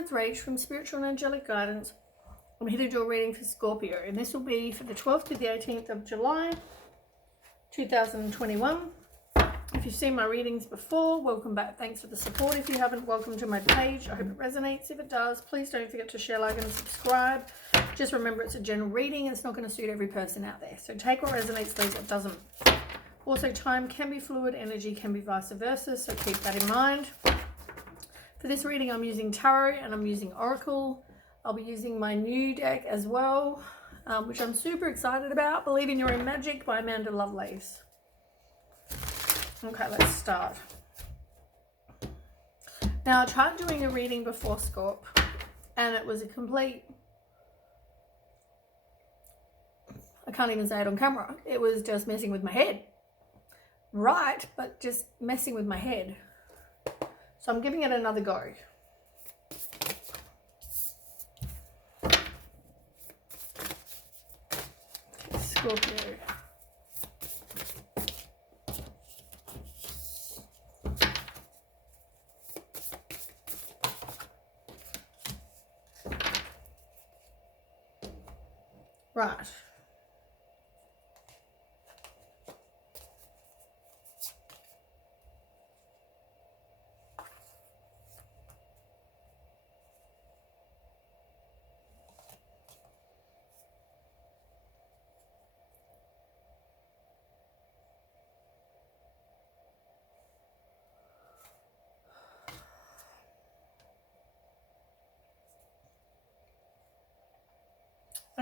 it's Rach from Spiritual and Angelic Guidance. I'm here to do a reading for Scorpio, and this will be for the 12th to the 18th of July 2021. If you've seen my readings before, welcome back. Thanks for the support. If you haven't, welcome to my page. I hope it resonates. If it does, please don't forget to share, like, and subscribe. Just remember, it's a general reading. It's not going to suit every person out there. So take what resonates, leave what doesn't. Also, time can be fluid, energy can be vice versa, so keep that in mind. For this reading, I'm using Tarot and I'm using Oracle. I'll be using my new deck as well, which I'm super excited about. Believe in Your Own Magic by Amanda Lovelace. Okay, let's start. Now, I tried doing a reading before Scorp, and it was a complete... I can't even say it on camera. It was just messing with my head. Right, but just messing with my head. So I'm giving it another go. Scorpio. Right.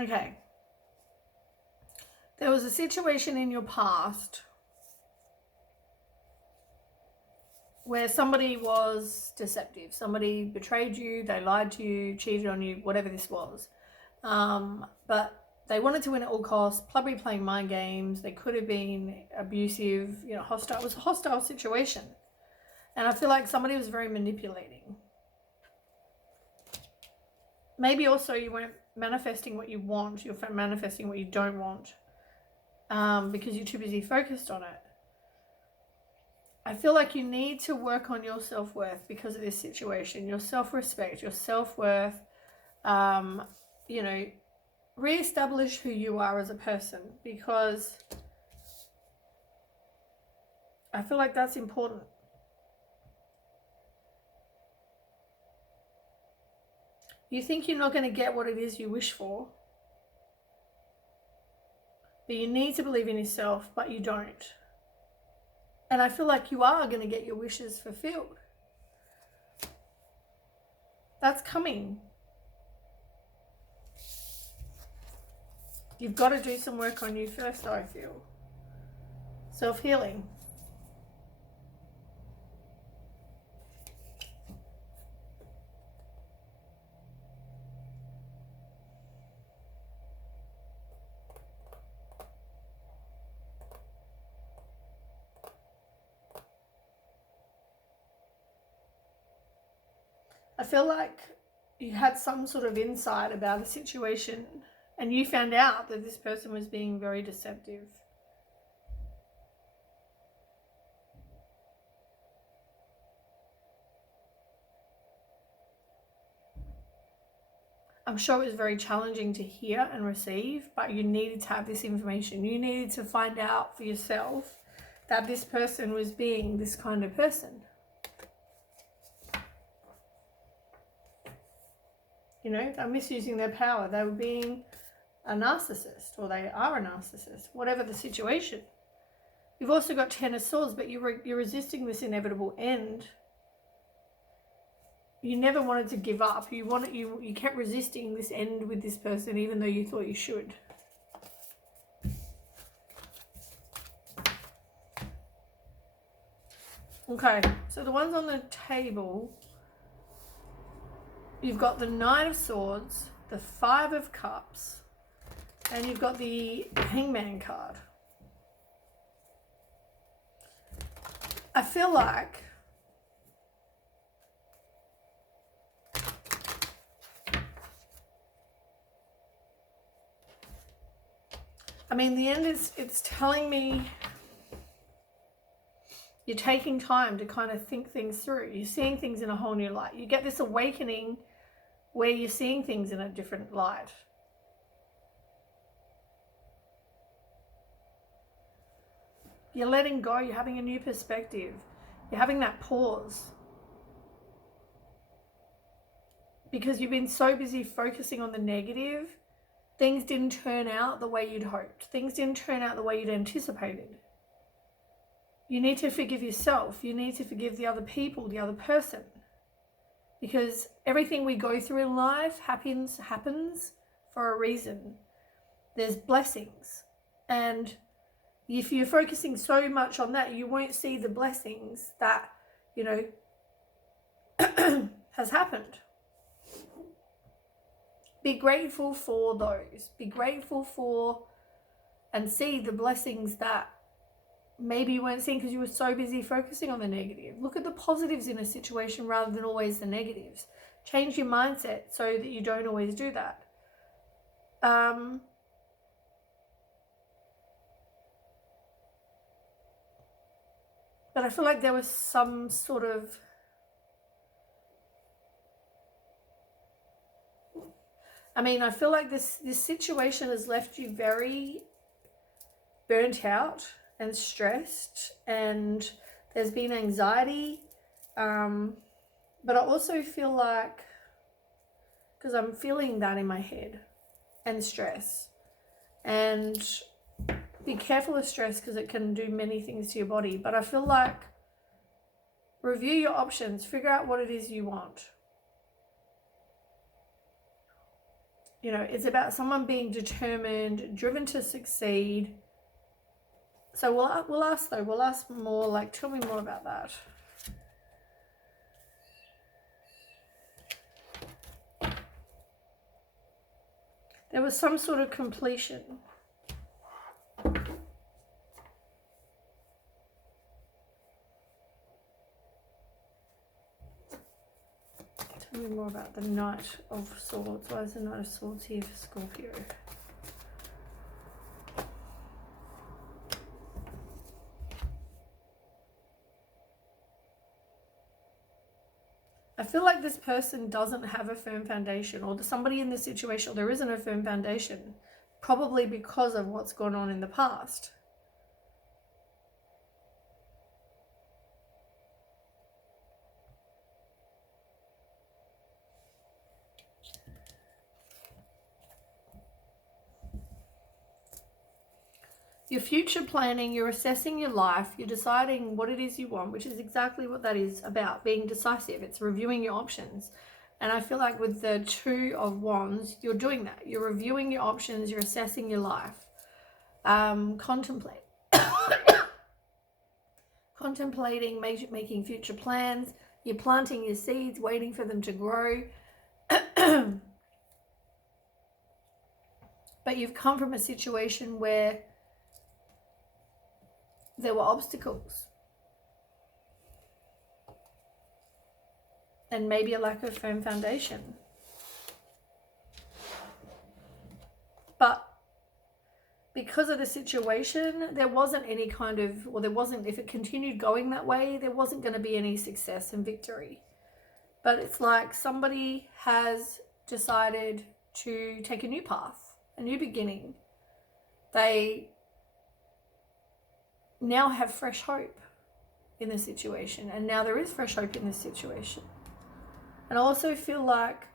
Okay. There was a situation in your past where somebody was deceptive. Somebody betrayed you, they lied to you, cheated on you, whatever this was. But they wanted to win at all costs, probably playing mind games. They could have been abusive, hostile. It was a hostile situation. And I feel like somebody was very manipulating. Maybe also you weren't manifesting what you want. You're manifesting what you don't want because you're too busy focused on it. I feel like you need to work on your self-worth because of this situation. Your self-respect, your self-worth, re-establish who you are as a person, because I feel like that's important. You think you're not going to get what it is you wish for, but you need to believe in yourself, but you don't. And I feel like you are going to get your wishes fulfilled. That's coming. You've got to do some work on you first, I feel. Self-healing. I feel like you had some sort of insight about a situation and you found out that this person was being very deceptive. I'm sure it was very challenging to hear and receive, but you needed to have this information. You needed to find out for yourself that this person was being this kind of person. They're misusing their power. They were being a narcissist, or they are a narcissist, whatever the situation. You've also got Ten of Swords, but you're resisting this inevitable end. You never wanted to give up. You kept resisting this end with this person, even though you thought you should. Okay, so the ones on the table, you've got the Knight of Swords, the Five of Cups, and you've got the Hangman card. I feel like the end it's telling me you're taking time to kind of think things through. You're seeing things in a whole new light. You get this awakening where you're seeing things in a different light. You're letting go, you're having a new perspective. You're having that pause. Because you've been so busy focusing on the negative, things didn't turn out the way you'd hoped. Things didn't turn out the way you'd anticipated. You need to forgive yourself. You need to forgive the other people, the other person. Because everything we go through in life happens for a reason. There's blessings. And if you're focusing so much on that, you won't see the blessings that, you know, has happened. Be grateful for those. Be grateful for and see the blessings that maybe you weren't seeing because you were so busy focusing on the negative. Look at the positives in a situation rather than always the negatives. Change your mindset so that you don't always do that. But I feel like there was some sort of... I feel like this situation has left you very burnt out and stressed, and there's been anxiety. But I also feel like, because I'm feeling that in my head, and stress. And be careful of stress because it can do many things to your body. But I feel like review your options, figure out what it is you want. You know, it's about someone being determined, driven to succeed. So we'll ask more, like, tell me more about that. There was some sort of completion. Tell me more about the Knight of Swords. Why is the Knight of Swords here for Scorpio? I feel like this person doesn't have a firm foundation, or somebody in this situation, there isn't a firm foundation, probably because of what's gone on in the past. You're future planning, you're assessing your life, you're deciding what it is you want, which is exactly what that is about, being decisive. It's reviewing your options. And I feel like with the Two of Wands, you're doing that. You're reviewing your options, you're assessing your life. Contemplating, making future plans. You're planting your seeds, waiting for them to grow. But you've come from a situation where there were obstacles and maybe a lack of firm foundation. But because of the situation, there wasn't any kind of, or there wasn't, if it continued going that way, there wasn't going to be any success and victory. But it's like somebody has decided to take a new path, a new beginning. They now have fresh hope in this situation, and now there is fresh hope in this situation. And I also feel like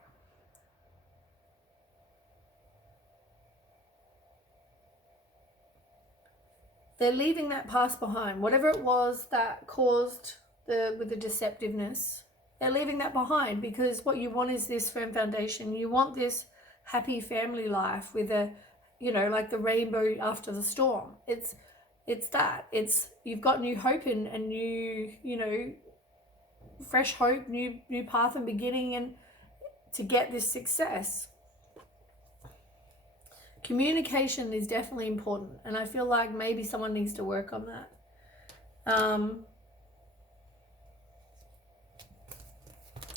they're leaving that past behind. Whatever it was that caused with the deceptiveness, they're leaving that behind, because what you want is this firm foundation. You want this happy family life with a, you know, like the rainbow after the storm. It's that. It's, you've got new hope and new, you know, fresh hope, new path and beginning, and to get this success. Communication is definitely important, and I feel like maybe someone needs to work on that.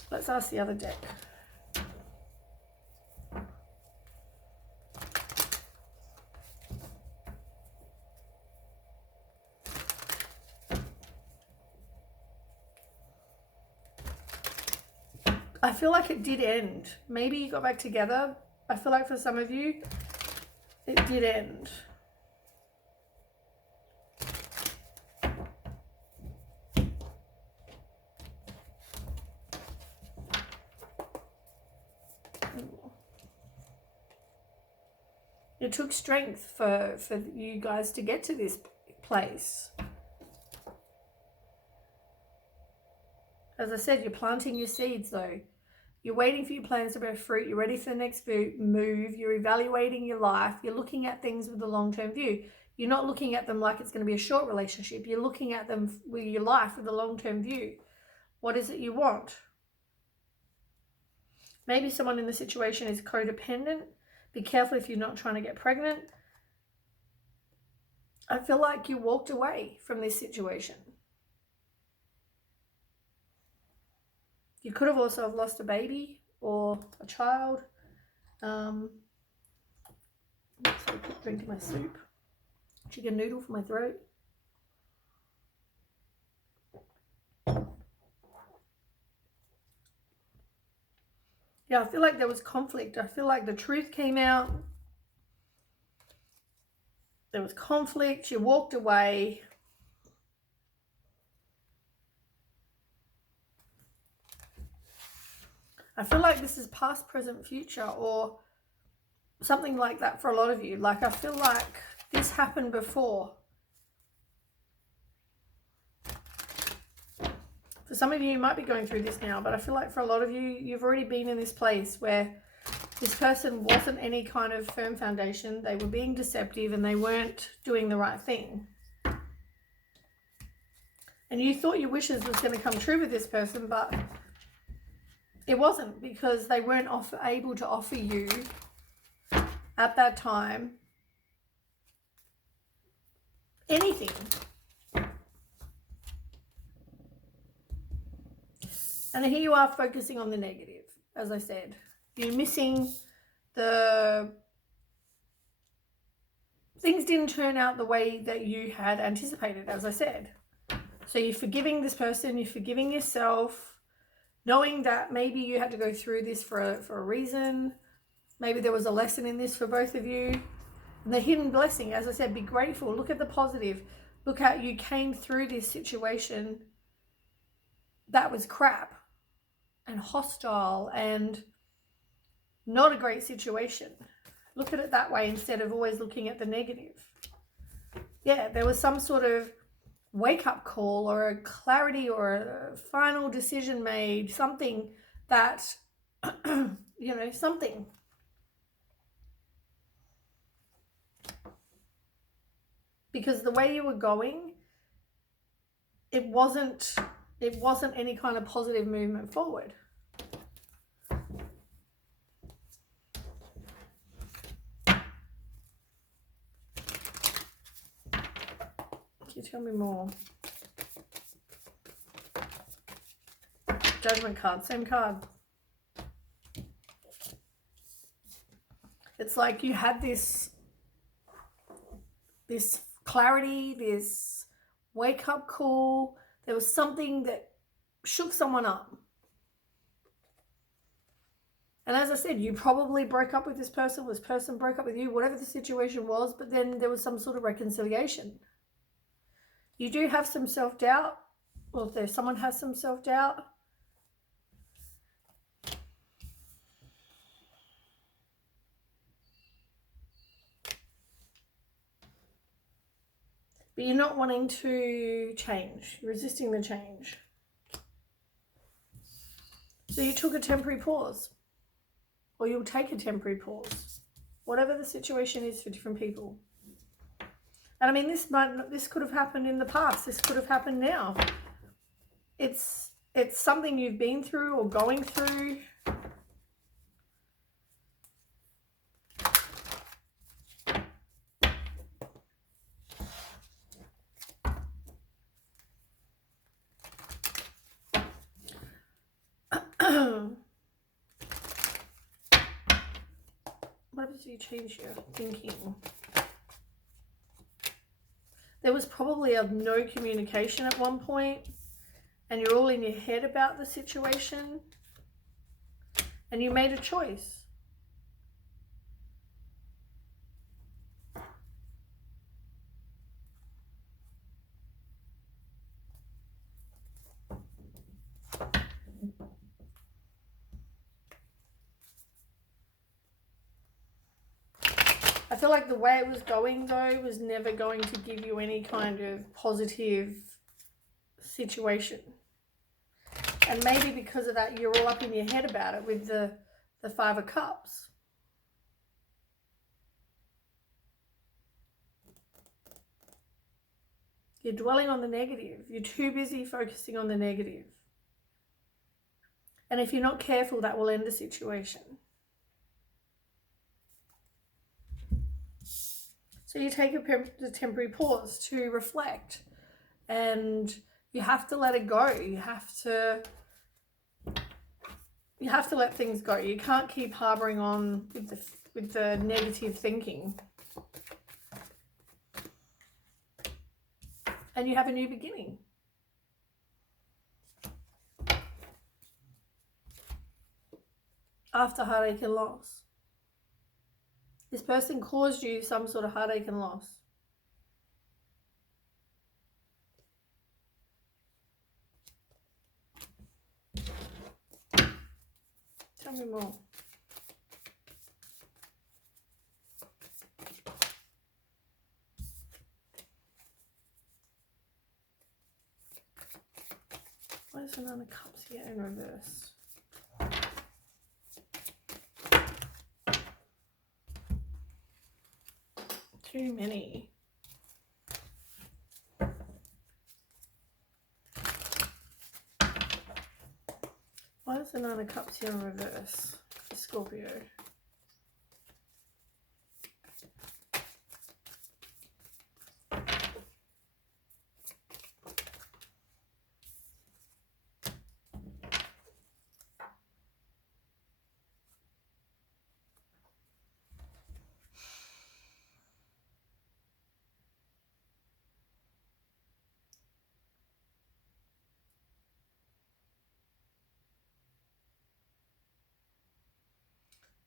Let's ask the other deck. I feel like it did end. Maybe you got back together. I feel like for some of you, it did end. It took strength for you guys to get to this place. As I said, you're planting your seeds though. You're waiting for your plans to bear fruit. You're ready for the next move. You're evaluating your life. You're looking at things with a long-term view. You're not looking at them like it's going to be a short relationship. You're looking at them with your life with a long-term view. What is it you want? Maybe someone in the situation is codependent. Be careful if you're not trying to get pregnant. I feel like you walked away from this situation. You could have also lost a baby or a child. So I keep drinking my soup. Chicken noodle for my throat. Yeah, I feel like there was conflict. I feel like the truth came out. There was conflict. You walked away. I feel like this is past, present, future, or something like that for a lot of you. Like, I feel like this happened before. For some of you, you might be going through this now, but I feel like for a lot of you, you've already been in this place where this person wasn't any kind of firm foundation. They were being deceptive and they weren't doing the right thing. And you thought your wishes was going to come true with this person, but it wasn't, because they weren't able to offer you at that time anything. And here you are focusing on the negative, as I said. You're missing the... Things didn't turn out the way that you had anticipated, as I said. So you're forgiving this person, you're forgiving yourself, knowing that maybe you had to go through this for a reason. Maybe there was a lesson in this for both of you. And the hidden blessing, as I said, be grateful. Look at the positive. Look how you came through this situation that was crap and hostile and not a great situation. Look at it that way instead of always looking at the negative. Yeah, there was some sort of wake-up call or a clarity or a final decision made, something that, you know, something. Because the way you were going, it wasn't any kind of positive movement forward. Can you tell me more? Judgment card, same card. It's like you had this clarity, this wake-up call. There was something that shook someone up. And as I said, you probably broke up with this person broke up with you, whatever the situation was, but then there was some sort of reconciliation. You do have some self-doubt, or if there's someone has some self-doubt. But you're not wanting to change. You're resisting the change. So you took a temporary pause. Or you'll take a temporary pause. Whatever the situation is for different people. And I mean, this could have happened in the past. This could have happened now. It's something you've been through or going through. What happens if you change your thinking? There was probably no communication at one point, and you're all in your head about the situation. and you made a choice. I feel like the way it was going, though, was never going to give you any kind of positive situation. And maybe because of that, you're all up in your head about it with the Five of Cups. You're dwelling on the negative. You're too busy focusing on the negative. And if you're not careful, that will end a situation. So you take a temporary pause to reflect, and you have to let it go. You have to let things go. You can't keep harboring on with the negative thinking. And you have a new beginning. After heartache and loss. This person caused you some sort of heartache and loss. Tell me more. Why is the Nine of Cups here in reverse? Too many. Why is the Nine of Cups here in reverse for Scorpio?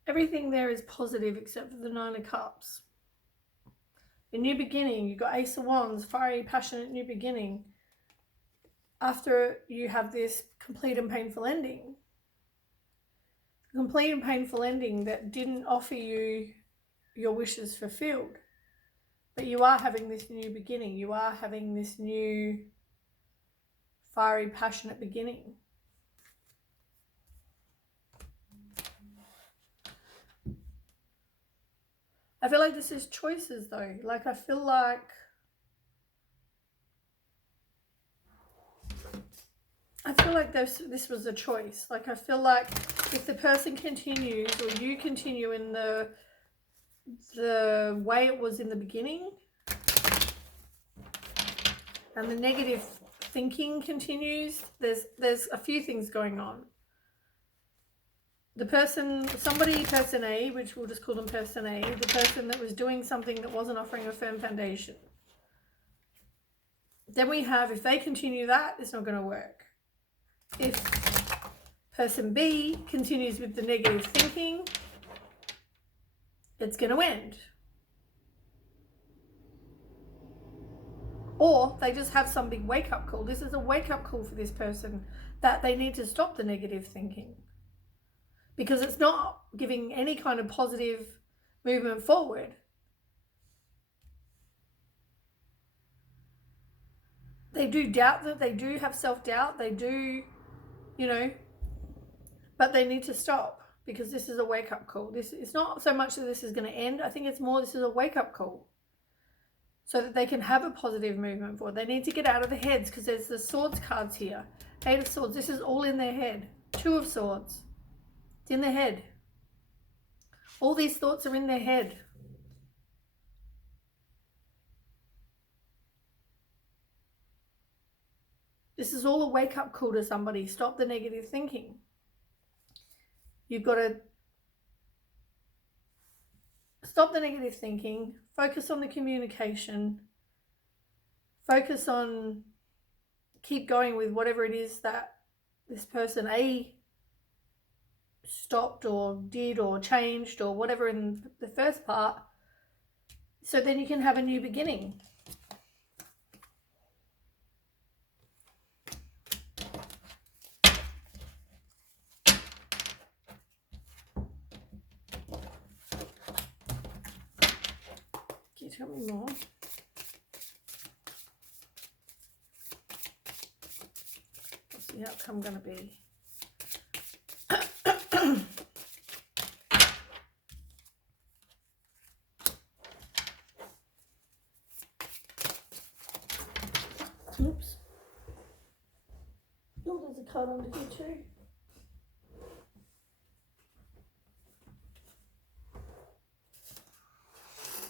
Everything there is positive except for the Nine of Cups. A new beginning. You've got Ace of Wands, fiery, passionate new beginning. After you have this complete and painful ending. A complete and painful ending that didn't offer you your wishes fulfilled. But you are having this new beginning. You are having this new fiery, passionate beginning. I feel like this is choices though. Like I feel like this was a choice. Like I feel like if the person continues or you continue in the way it was in the beginning and the negative thinking continues, there's a few things going on. The person A, which we'll just call them person A, the person that was doing something that wasn't offering a firm foundation. Then we have, if they continue that, it's not going to work. If person B continues with the negative thinking, it's going to end. Or they just have some big wake-up call. This is a wake-up call for this person that they need to stop the negative thinking. Because it's not giving any kind of positive movement forward. They do doubt that, they do have self-doubt, they do, but they need to stop because this is a wake-up call. It's not so much that this is going to end. I think it's more this is a wake-up call so that they can have a positive movement forward. They need to get out of their heads because there's the Swords cards here. Eight of Swords, this is all in their head. Two of Swords. In their head. All these thoughts are in their head. This is all a wake-up call to somebody. Stop the negative thinking. You've got to stop the negative thinking, focus on the communication, focus on keep going with whatever it is that this person A stopped or did or changed or whatever in the first part, so then you can have a new beginning. Can you tell me more? What's the outcome going to be? Oops. Oh, there's a card under here too.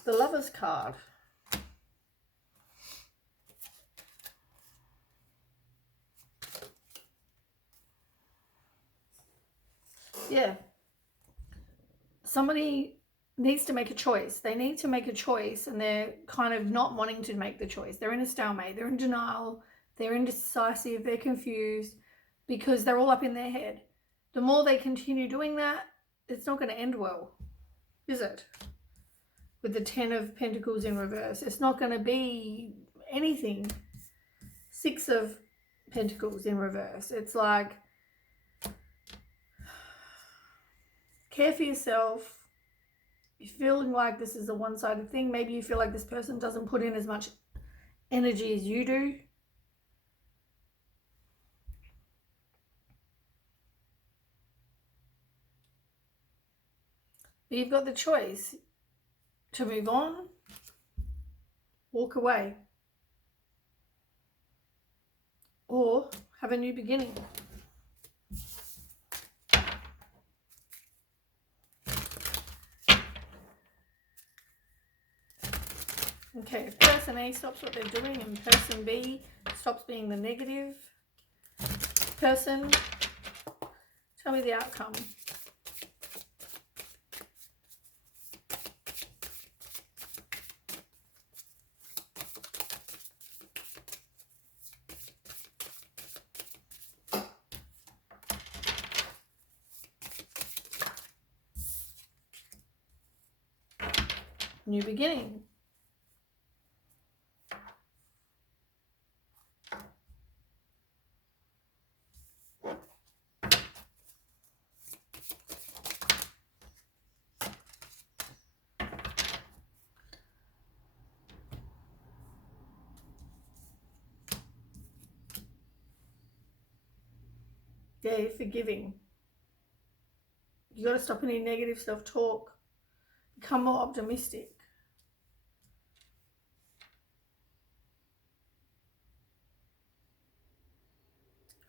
The Lover's card. Yeah. Somebody needs to make a choice. They need to make a choice, and they're kind of not wanting to make the choice. They're in a stalemate. They're in denial. They're indecisive. They're confused because they're all up in their head. The more they continue doing that, it's not going to end well, is it? With the 10 of Pentacles in reverse, it's not going to be anything. 6 of Pentacles in reverse. It's like, care for yourself. You're feeling like this is a one-sided thing. Maybe you feel like this person doesn't put in as much energy as you do. But you've got the choice to move on, walk away, or have a new beginning. Okay, if person A stops what they're doing and person B stops being the negative person, tell me the outcome. New beginning. Yeah, you're forgiving. You got to stop any negative self-talk. Become more optimistic.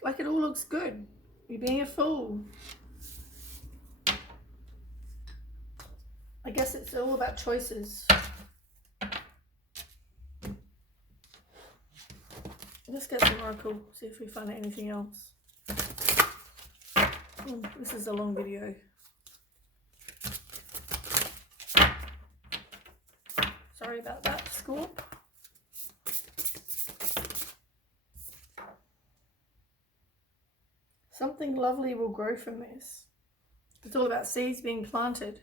Like it all looks good. You're being a fool. I guess it's all about choices. Let's get some oracle, see if we find anything else. Oh, this is a long video. Sorry about that, Scorp. Something lovely will grow from this. It's all about seeds being planted.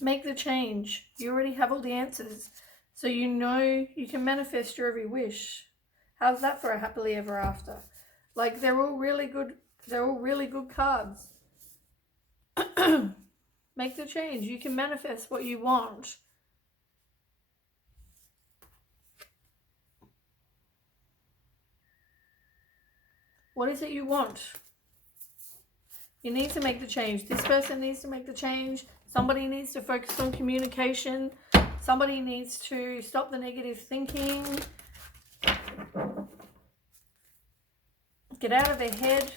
Make the change. You already have all the answers. So you know you can manifest your every wish. How's that for a happily ever after? Like, they're all really good. They're all really good cards. Make the change. You can manifest what you want. What is it you want? You need to make the change. This person needs to make the change. Somebody needs to focus on communication. Somebody needs to stop the negative thinking. Get out of their head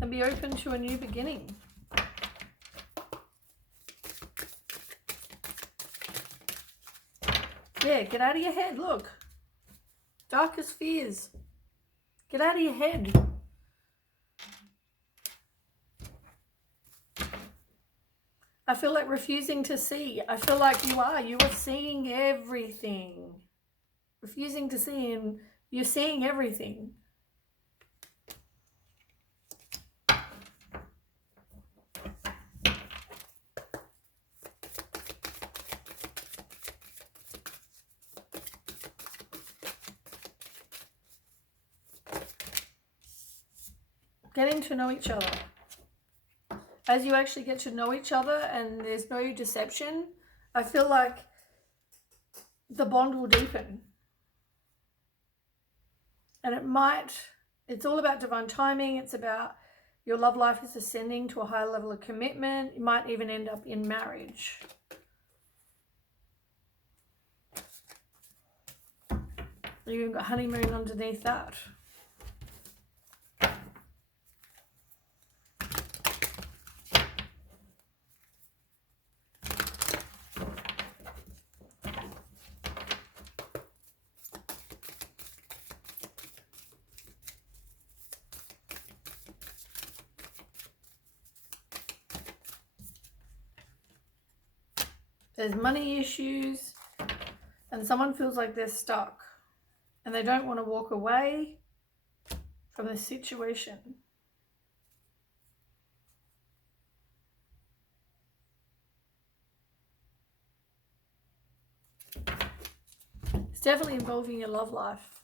and be open to a new beginning. Yeah, get out of your head. Look. Darkest fears. Get out of your head. I feel like refusing to see. I feel like you are. You are seeing everything. refusing to see, and you're seeing everything. Getting to know each other. As you actually get to know each other and there's no deception, I feel like the bond will deepen. And it's all about divine timing. It's about your love life is ascending to a higher level of commitment. It might even end up in marriage. You even got honeymoon underneath that. There's money issues, and someone feels like they're stuck and they don't want to walk away from the situation. It's definitely involving your love life.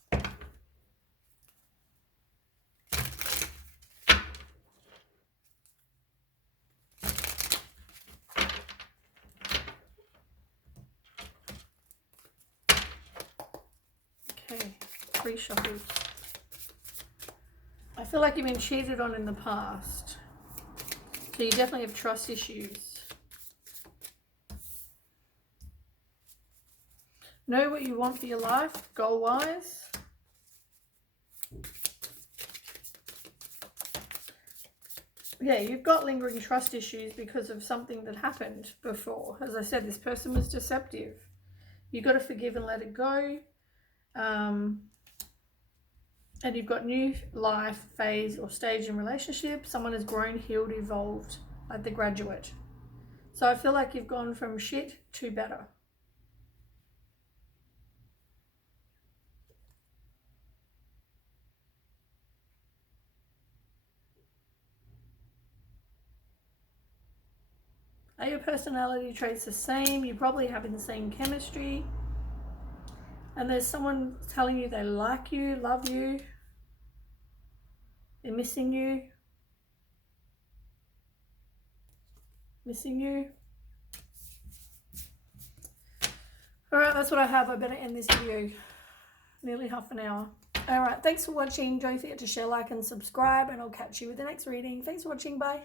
Okay, 3 shuffles. I feel like you've been cheated on in the past. So you definitely have trust issues. Know what you want for your life, goal-wise. Yeah, you've got lingering trust issues because of something that happened before. As I said, this person was deceptive. You've got to forgive and let it go. And you've got new life, phase, or stage in relationship. Someone has grown, healed, evolved, like the Graduate. So I feel like you've gone from shit to better. Are your personality traits the same? You're probably having the same chemistry. And there's someone telling you they like you, love you. They're missing you. Missing you. Alright, that's what I have. I better end this video. Nearly half an hour. Alright, thanks for watching. Don't forget to share, like, and subscribe. And I'll catch you with the next reading. Thanks for watching. Bye.